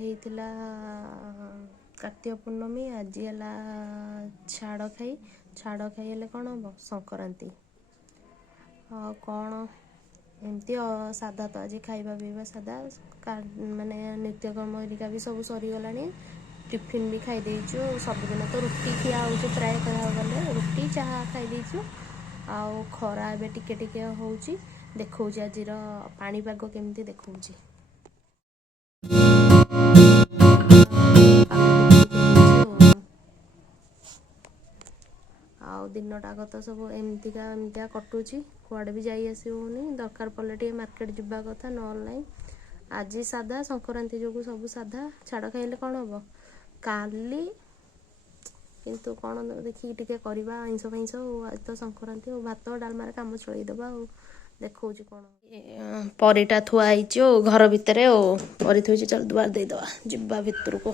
ହେଇଥିଲା कार्तिक पूर्णमी आज है छाड़ खाई हेले कौन हम संक्रांति कौन एमती सादा तो आज खाଇବା पीवा सादा माने नित्यकर्म हेरिका भी सब सरीगला टिफिन भी खाई देचु सबुदिन तो रुटी खिया हो प्राय कह गले रुटी चाहा खाई देचु आउ खरा ए टिके टिके होउची देखौची आज पाणीपाग केमती देखौची आउ दिनटाक तो सब एमतिका कटुची कुआडे भी जाई आसी होनी दरकार पड़े टे मार्केट जावा कथा ना आज सादा संक्रांति जो सब सादा छाड़ खाइले कौन हम काली किंतु कौन देखिए टिके करवा आइंस फैंस आज तो संक्रांति भात डालमार काम चलईदेवा देखा कौन परिटा थुआई घर भितर परी थी चल दुआर देदेवा जीवा भितर को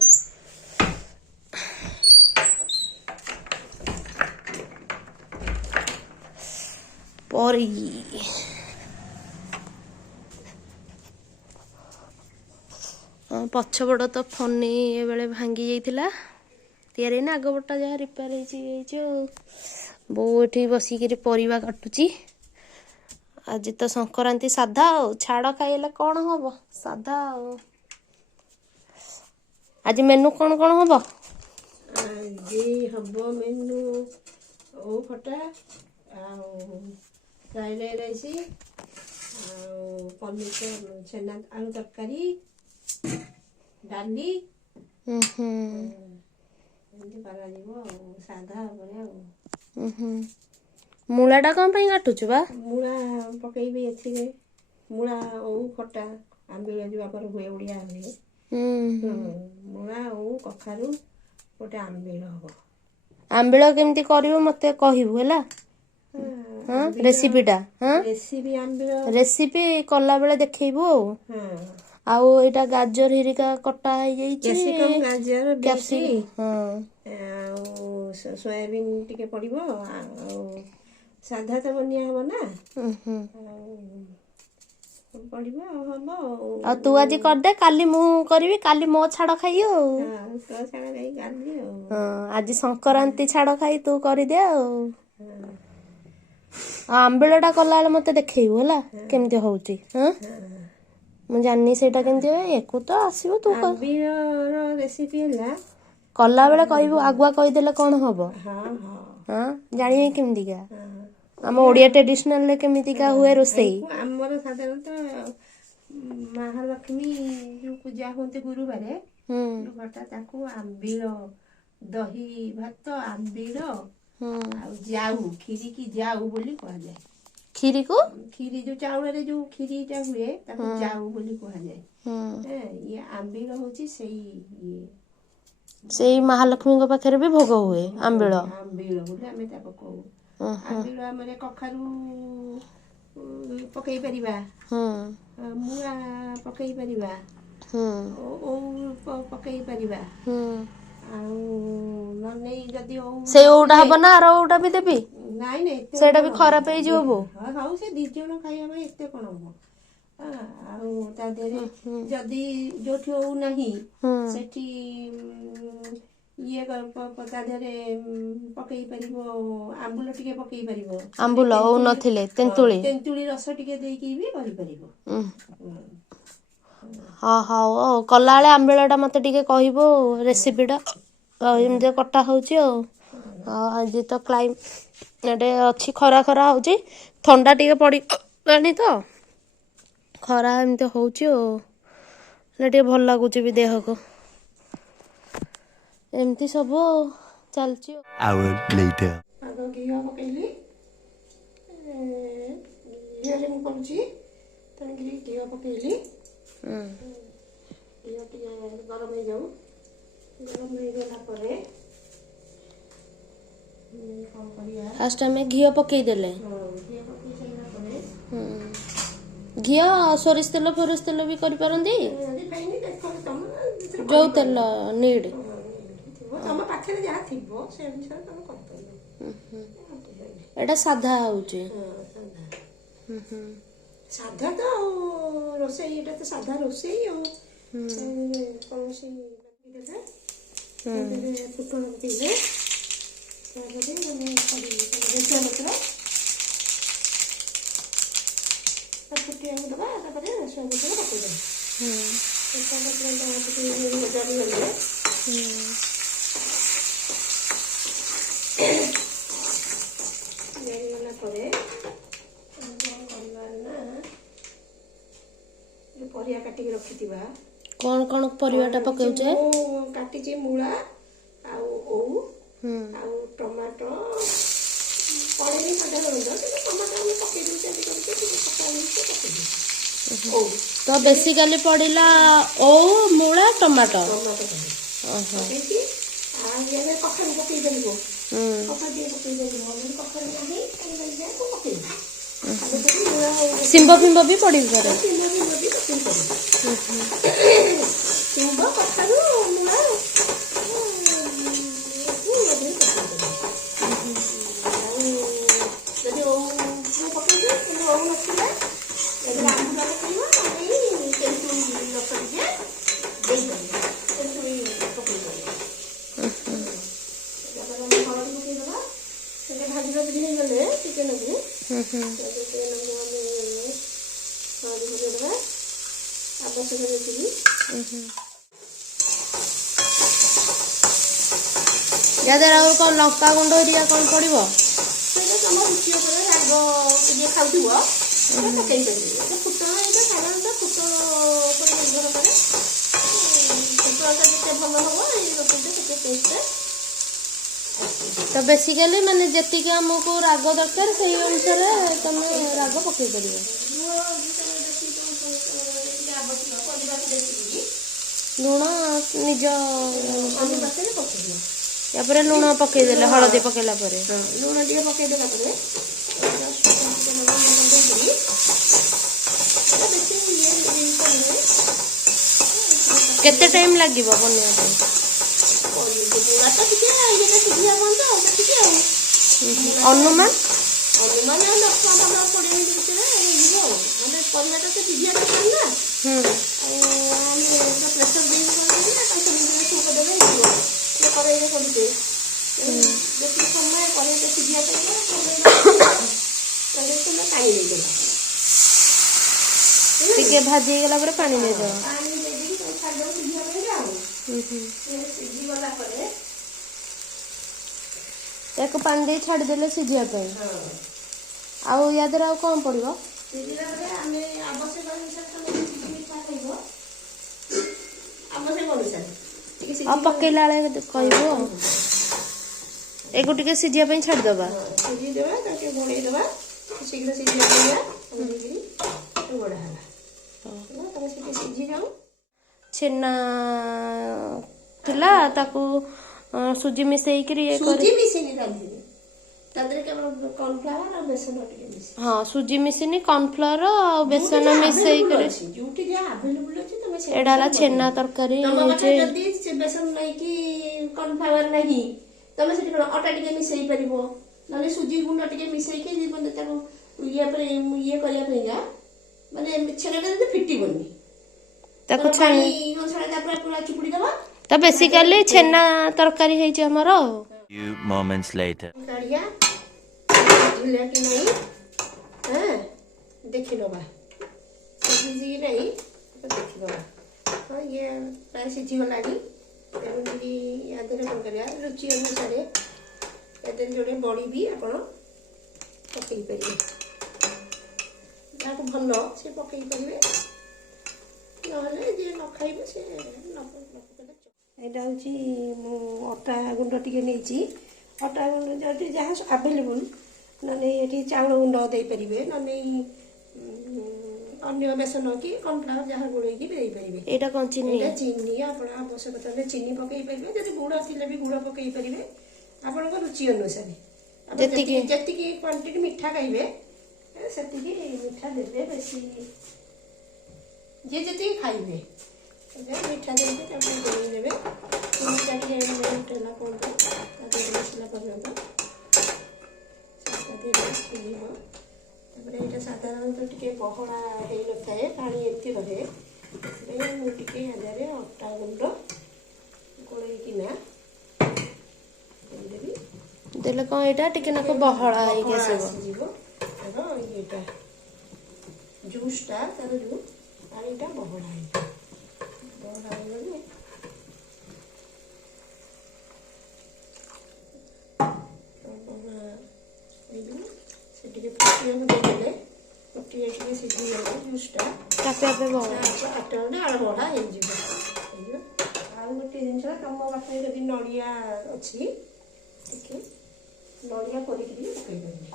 परी पछपट तो फोन ये बेले भांगी जाइथिला तैयारी ना आगपटा जहाँ रिपेयर बो ये बसिक परिवा काटुची आज तो संक्रांति साधा छाड़ खाइले कौन हम साधा आज मेनू कौन कौन हम आज हम मेनू ओ खटा फ्राइड राइस पनीर छेना आलू तरकारी डाली साधा मूलाटा कौन काटुचु बा मूला पकईबी एथिरे मूला ओ खटा आंबिल जो आपर हुए उड़िया हुए मूला ओ कखारू गोटे आंबिल हम आंबिल केमती करिवो मते कहिबु हैला हां रेसिपीटा हां रेसिपी आंबिल रेसिपी कला बेले देखैबो आउ एटा गाजर हिरिका कटा हो जाई कैप्सिकम गाजर कैप्सिकम हां सोयाबीन टिके पड़िबो साधा तो बनिया हम ना पड़िबो हम आ तू आज कर दे काली मु करबी काली मो छाड़ खाइयो हां तो छाड़ खाई काली हां आज संक्रांति छाड़ खाई तू करि दे आंबिलटा कला बेले मते देखैबो होला केमती होउची हां मु जाननी सेटा केमती होय एको तो आसीबो तू आंबिल रेसिपी हला कला बेले कहबो आगुआ कहि देले कोन हबो हां हां हां जानिए केमती का हम ओडिया ट्रेडिशनल ले केमती का हुए रोसई हमर साधारणतः महालक्ष्मी जो पूजा होते गुरुवार घटा ताकू आंबिल दही भात आंबिल जाऊ खीरी की जाऊ बोली कह जाए खीरी को खीरी जो चाउल रे जो खीरीटा हुए ताकू जाऊ बोली कह जाए ये आंबिल होची सेई महालक्ष्मी को पाखरे भी भोग हुए आंबिल बोली हमें ताको कहू आंबिल हमरे कखारू पकई परिबा मूला पकई परिबा ओ पकई परिबा से ओटा हबो ना आरो ओटा भी देबी नाइ नै सेटा भी खराब हे जिवो हाउ से दी जण खाइया भाई एते कोन हो आउ ता देरे जदी जोठी हो नाही सेठी ये पता देरे पकई परिबो आंबुल टिके पकई परिबो आंबुल ओ नथिले तेंतुली रस टिके देकी भी करि परिबो हाँ हाँ कला बेले आंबिलटा मते टिके कहबो रेसिपीटा एमती कटा होची आज तो क्लाइमेट अच्छी खरा खरा होची ठंडा टिके पड़ी तो खरा एमती होची टिके भल लगुच भी देह को एमती सब चलची आगो घिया पकईली घिया रे मु पड़ची तनगिरी घिया पकईली घिया टिके गरम हो जाऊ गरम हो गला परे कौन करिया फास्ट में घिया पकई देले घिया पकई सैला परे घिया सोरिष तेल भी करि परंदी रिफाइन देखो तुम जो तेल नीड तुम पाखे जहाँ थिबो से अनुसार तुम करतो एटा साधा होची साधा तो रोसई एटा तो साधा रोसई कौन ପକେଇଦେବେ ଫୁଟଣ ପକେଇବେ ତାପରେ ମାନେ ଭେସୁଆ ପତ୍ର ଫୁଟିବାକୁ ଦେବା ତାପରେ ଭେସୁଆ ପତ୍ର ପକେଇଦେବେ ଭେସୁଆ ପତ୍ର ଟିକେ ଭଜା ବି ଗଲେ ଜାରିଗଲା ପରେ କ'ଣ କରିବା ନା ପରିବା କାଟିକି ରଖିଥିବା କଣ ପରିବାଟା ପକେଉଛେ ମୁଁ କାଟିଛି ମୂଳା ଆଉ ଓଉ ଆଉ ଟମାଟୋ ପଡ଼େନି ସାଧାରଣତଃ କିନ୍ତୁ ଟମାଟୋ ଆମେ ପକେଇ ଦେଉଛେ ଆଜି କରିକି ଟିକେ ପକା ଦେଇକି ପକେଇ ଦେଉଛେ ଓଉ ତ ବେସିକାଲି ପଡ଼ିଲା ଓଉ ମୂଳା ଟମାଟୋ ପକେଇକି ଆଉ ଇଏ କଖାରୁ ପକେଇ ପାରିବ କଖାରୁ ଟିକେ ପକେଇ ପାରିବ ଯଦି କଖାରୁ ନାହିଁ ତାକୁ ପକେଇବ ଶିମ୍ବ ଫିମ୍ବ ବି ପଡ଼ିପାରେ ଶିମ୍ବ ବି ପକେଇ ପାରିବ ଶିମ୍ବ କଖାରୁ ମୂଳା ଯଦି ଓଉ ପକେଇବେ କିନ୍ତୁ ଓଉ ନଥିଲା ଯଦି ଆମ୍ବୁଲା ପକେଇବ ତାହେଲେ ତେନ୍ତୁଳି ରସ ଟିକେ ଦେଇପାରିବ ତେନ୍ତୁଳି ପକେଇ ପାରିବ ତାପରେ ଆମେ ହଳଦୀ ପକେଇଦେବା ସେଟା ଭାଜି ଭାଜି ହେଇଗଲେ ଚିକେନକୁ ଚିକେନକୁ ଆମେ ହଳଦୀ ପକେଇଦେବା ଆବଶ୍ୟକ ଯେତିକି ଯାଦ୍ୱାରା ଆଉ କ'ଣ ଲଙ୍କା ଗୁଣ୍ଡ ହେରିକା କ'ଣ ପଡ଼ିବ ସେଇଟା ତମ ରୁଚି ଉପରେ ରାଗ ଯିଏ ଖାଉଥିବ ପକେଇ ପାରିବେ ଫୁଟଣ ଏଇଟା ସାଧାରଣତଃ ଫୁଟଣ ଉପରେ ନିର୍ଭର କରେ ଫୁଟଣଟା ଯେତେ ଭଲ ହବ ଏଇ ରୋଷେଇଟା ସେତେ ଟେଷ୍ଟ ତ ବେସିକାଲି ମାନେ ଯେତିକି ଆମକୁ ରାଗ ଦରକାର ସେଇ ଅନୁସାରେ ତମେ ରାଗ ପକେଇ ପାରିବ ଲୁଣ ନିଜ ଅନୁପାତରେ ପକେଇବ ତାପରେ ଲୁଣ ପକେଇଦେଲେ ହଳଦୀ ପକେଇଲା ପରେ ଲୁଣ ଟିକେ ପକେଇଦେଲା ପରେ କେତେ ଟାଇମ୍ ଲାଗିବ ବନେଇବା ପାଇଁ ଅନୁମାନ 10-15-20 ମିନିଟ୍ ଭିତରେ ହେଇଯିବ ଆଉ ମାନେ ପରିବାଟା ତ ସିଝିବା ଦରକାର ନା ଆଉ ଆମେ ପ୍ରେସର ଦେଇକି କରିଦେବି ନା 5 ମିନିଟ୍ରେ ଛୁଙ୍କ ଦେବେ ହେଇଯିବ କଡ଼େଇରେ କରୁଛେ ଯେତିକି ସମୟ କଡ଼େଇଟା ସିଝିବା ପାଇଁ ତେଲ ପାଣି ଦେଇଦେବା ଟିକେ ଭାଜି ହେଇଗଲା ପରେ ପାଣି ଦେଇଦେବା ପାଣି ଦେଇଦେଇକି ଛାଡ଼ିଦେବ ସିଝିବା ପାଇଁ ଆଉ ସିଝିଗଲା ପରେ ତାକୁ ପାଣି ଦେଇ ଛାଡ଼ିଦେଲେ ସିଝିବା ପାଇଁ ଆଉ ୟା ଦେହରେ ଆଉ କ'ଣ ପଡ଼ିବ ସିଝିଲା ପରେ ଆମେ ଆବଶ୍ୟକ ଅନୁସାରେ ତମେ ମିଠା ଖାଇବ ଆବଶ୍ୟକ ଅନୁସାରେ ଆଉ ପକେଇଲା ବେଳେ କହିବୁ ଆଉ ଏକୁ ଟିକେ ସିଝିବା ପାଇଁ ଛାଡ଼ିଦେବା ସିଝିଦେବା ତାକୁ ଘୋଡ଼େଇଦେବା ଶୀଘ୍ର ସିଝିବା ପାଇଁ ଦେଇକିରି ଘୋଡ଼ା ହେଲା ତମେ ସେଠି ସିଝିଯାଉ ଛେନା ଥିଲା ତାକୁ ସୁଜି ମିଶେଇକିରି ସୁଜି ମିଶେଇନି ତା ଦେହରେ କେବଳ କର୍ଣ୍ଣଫ୍ଲାୱାର ଆଉ ବେସନ ଟିକେ ମିଶେଇ ହଁ ସୁଜି ମିଶିନି କର୍ଣ୍ଣଫ୍ଲାୱାର ଆଉ ବେସନ ମିଶେଇକିରି ଯୋଉଠି ଯାହା ଆଭେଲେବୁଲ ଅଛି ତମେ ଏଇଟା ହେଲା ଛେନା ତରକାରୀ ତମ ପାଖରେ ଯଦି ବେସନ ନାହିଁ କି କର୍ଣ୍ଣଫ୍ଲାୱାର ନାହିଁ ତମେ ସେଠି କ'ଣ ଅଟା ଟିକେ ମିଶେଇ ପାରିବ ନହେଲେ ସୁଜି ଗୁଣ୍ଡ ଟିକେ ମିଶେଇକି ମାନେ ତାକୁ ଇଏ କରିବା ପାଇଁକା ମାନେ ଛେନାଟା ଯଦି ଫିଟିବନି ତାକୁ ଛାଣି ଅଂଶଟା ପୁରା ଚୁପୁଡ଼ି ଦେବା ତ ବେସିକାଲି ଛେନା ତରକାରୀ ହେଇଛି ଆମର ଆଉ few moments later କାଢ଼ିଆ ସିଝିଲା କି ନାହିଁ ଦେଖିନେବା ସିଝିଛି କି ନାହିଁ ଦେଖିନେବା ହଁ ଇଏ ପ୍ରାୟ ସିଝିଗଲାଣି ତେଣୁକରି ୟା ଦେହରେ କ'ଣ କରିବା ରୁଚି ଅନୁସାରେ ୟା ଦେହରେ ଯୋଡ଼େ ବଡ଼ି ବି ଆପଣ ପକେଇ ପାରିବେ ଯାହାକୁ ଭଲ ସେ ପକେଇ ପାରିବେ ନହେଲେ ଯିଏ ନ ଖାଇବ ସେ ନ ପକେଇଲେ ଏଇଟା ହେଉଛି ମୁଁ ଅଟା ଗୁଣ୍ଡ ଟିକେ ନେଇଛି ଅଟା ଗୁଣ୍ଡ ଯଦି ଯାହା ଆଭେଲେବୁଲ୍ ନହେଲେ ଏଠି ଚାଉଳ ଗୁଣ୍ଡ ଦେଇପାରିବେ ନହେଲେ ଅନ୍ୟ ବେସନ କି କର୍ଣ୍ଣଫ୍ଲାୱାର ଯାହା ଗୋଳେଇକି ଦେଇପାରିବେ ଏଇଟା କ'ଣ ଚିନି ଚିନି ଆପଣ ଆବଶ୍ୟକତା ହେଲେ ଚିନି ପକେଇ ପାରିବେ ଯଦି ଗୁଡ଼ ଥିଲେ ବି ଗୁଡ଼ ପକେଇ ପାରିବେ ଆପଣଙ୍କ ରୁଚି ଅନୁସାରେ ଯେତିକି କ୍ୱାଣ୍ଟିଟି ମିଠା ଖାଇବେ ସେତିକି ମିଠା ଦେବେ ବେଶୀ ଯିଏ ଯେତିକି ଖାଇବେ ମିଠା ଦେଇକି ତାକୁ ଗୋଳେଇ ଦେବେ ଚିନିଟା ଟିକେ ହେଲା ପର୍ଯ୍ୟନ୍ତ ମସଲା ପର୍ଯ୍ୟନ୍ତ ସିଝିବ ତାପରେ ଏଇଟା ସାଧାରଣତଃ ଟିକେ ବହଳା ହେଇନଥାଏ ପାଣି ଏମିତି ରହେ ମୁଁ ଟିକେ ୟା ଦେହରେ ଅଟା ଗୁଣ୍ଡ ହେଲେ କ'ଣ ଏଇଟା ଟିକେ ନାକୁ ବହଳା ହେଇକି ଆସିବ। ଆସିଯିବ ତାର ଇଏଟା ଜୁସ୍ଟା ତାର ଯେଉଁ ପାଣିଟା ବହଳା ହେଇଯିବ। ବହଳା ହେଇଗଲେ ସେ ଟିକେ ଫୁଟିବାକୁ ଦେଇଦେଲେ ଫୁଟିଏ ଟିକେ ସିଝିଗଲେ ଜୁସ୍ଟା ଆପେ ଆପେ ବହଳା ଆଟରେ ଆଳ ବଢ଼ା ହେଇଯିବ। ଆଉ ଗୋଟିଏ ଜିନିଷ ତମ ପାଖରେ ଯଦି ନଡ଼ିଆ ଅଛି ଟିକେ ନଡ଼ିଆ କରିକି ପକେଇଦେବି।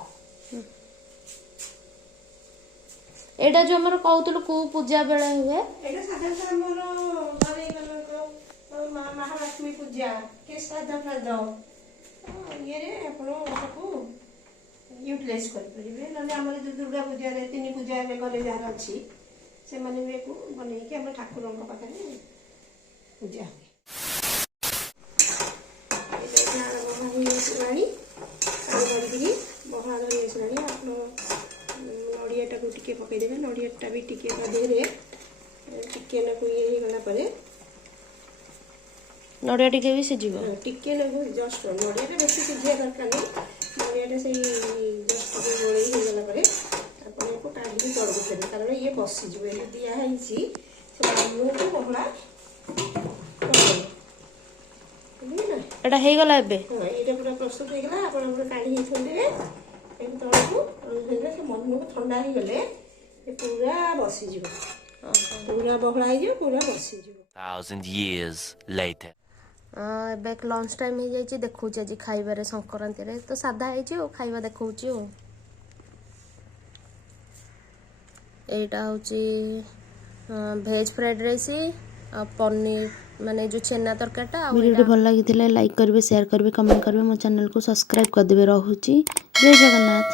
ଏଇଟା ଯୋଉ ଆମର କହୁଥିଲୁ କୋଉ ପୂଜା ବେଳେ ହୁଏ? ଏଇଟା ସାଧାରଣତଃ ଆମର ଘରେ ମହାଲକ୍ଷ୍ମୀ ପୂଜା କି ଶ୍ରାଦ୍ଧ ଫ୍ରାଦ୍ଧ ଇଏରେ ଆପଣ ତାକୁ ୟୁଟିଲାଇଜ୍ କରିପାରିବେ। ନହେଲେ ଆମର ଯେଉଁ ଦୁର୍ଗା ପୂଜାରେ 3 ପୂଜା ଏବେ ଘରେ ଯାହାର ଅଛି ସେମାନେ ବି ଏକୁ ବନେଇକି ଆମ ଠାକୁରଙ୍କ ପାଖରେ ପୂଜା ହୁଏ। ଏବେ ଝାଳ ବହଳା ହେଇଆସିଲାଣି ପାଣି କରିକିରି ବହଳା ହେଇଆସିଲାଣି। ଆପଣ ନଡ଼ିଆଟାକୁ ଟିକେ ପକାଇଦେବେ। ନଡ଼ିଆଟା ବି ଟିକେ ତା ଦେହରେ ଟିକେ ନାକୁ ଇଏ ହେଇଗଲା ପରେ ନଡ଼ିଆ ଟିକେ ବି ସିଝିବ। ଟିକେ ନାକୁ ଜଷ୍ଟ ନଡ଼ିଆଟା ବେଶୀ ସିଝିବା ଦରକାର ନାହିଁ। ନଡ଼ିଆଟା ସେଇ ଜଷ୍ଟ ଟିକେ ଗୋଳେଇ ହେଇଗଲା ପରେ ଆପଣ ୟାକୁ କାଢ଼ିକି ତଳକୁ ଦେବେ କାରଣ ଇଏ ବସିଯିବ। ଏବେ ଦିଆ ହେଇଛି ସେ ଆମକୁ ବହଳା ଏଟା ହେଇଗଲା ଏବେ। ହଁ ଏଇଟା ପୁରା ପ୍ରସ୍ତୁତ ହେଇଗଲା। ଆପଣ ପୁରା କାଢ଼ିକି ଥୋଇଦେବେ ତଳକୁ। ସେ ମନକୁ ଥଣ୍ଡା ହେଇଗଲେ ଏ ପୁରା ବସିଯିବ। ପୁରା ବହଳା ହେଇଯିବ ପୁରା ବସିଯିବ। 1,000 years later. ଏବେ ଲଞ୍ଚ ଟାଇମ୍ ହେଇଯାଇଛି। ଦେଖଉଛି ଆଜି ଖାଇବାରେ ସଂକ୍ରାନ୍ତିରେ ତ ସାଧା ହେଇଛି ଆଉ ଖାଇବା ଦେଖଉଛି ଆଉ। ଏଇଟା ହେଉଛି ଭେଜ୍ ଫ୍ରାଏଡ଼୍ ରାଇସ୍ ଆଉ ପନିର ମାନେ ଯେଉଁ ଛେନା ତରକାରୀଟା। ଭିଡ଼ିଓଟି ଭଲ ଲାଗିଥିଲେ ଲାଇକ୍ କରିବେ, ସେୟାର କରିବେ, କମେଣ୍ଟ କରିବେ, ମୋ ଚ୍ୟାନେଲକୁ ସବସ୍କ୍ରାଇବ୍ କରିଦେବେ। ରହୁଛି। ଜୟ ଜଗନ୍ନାଥ।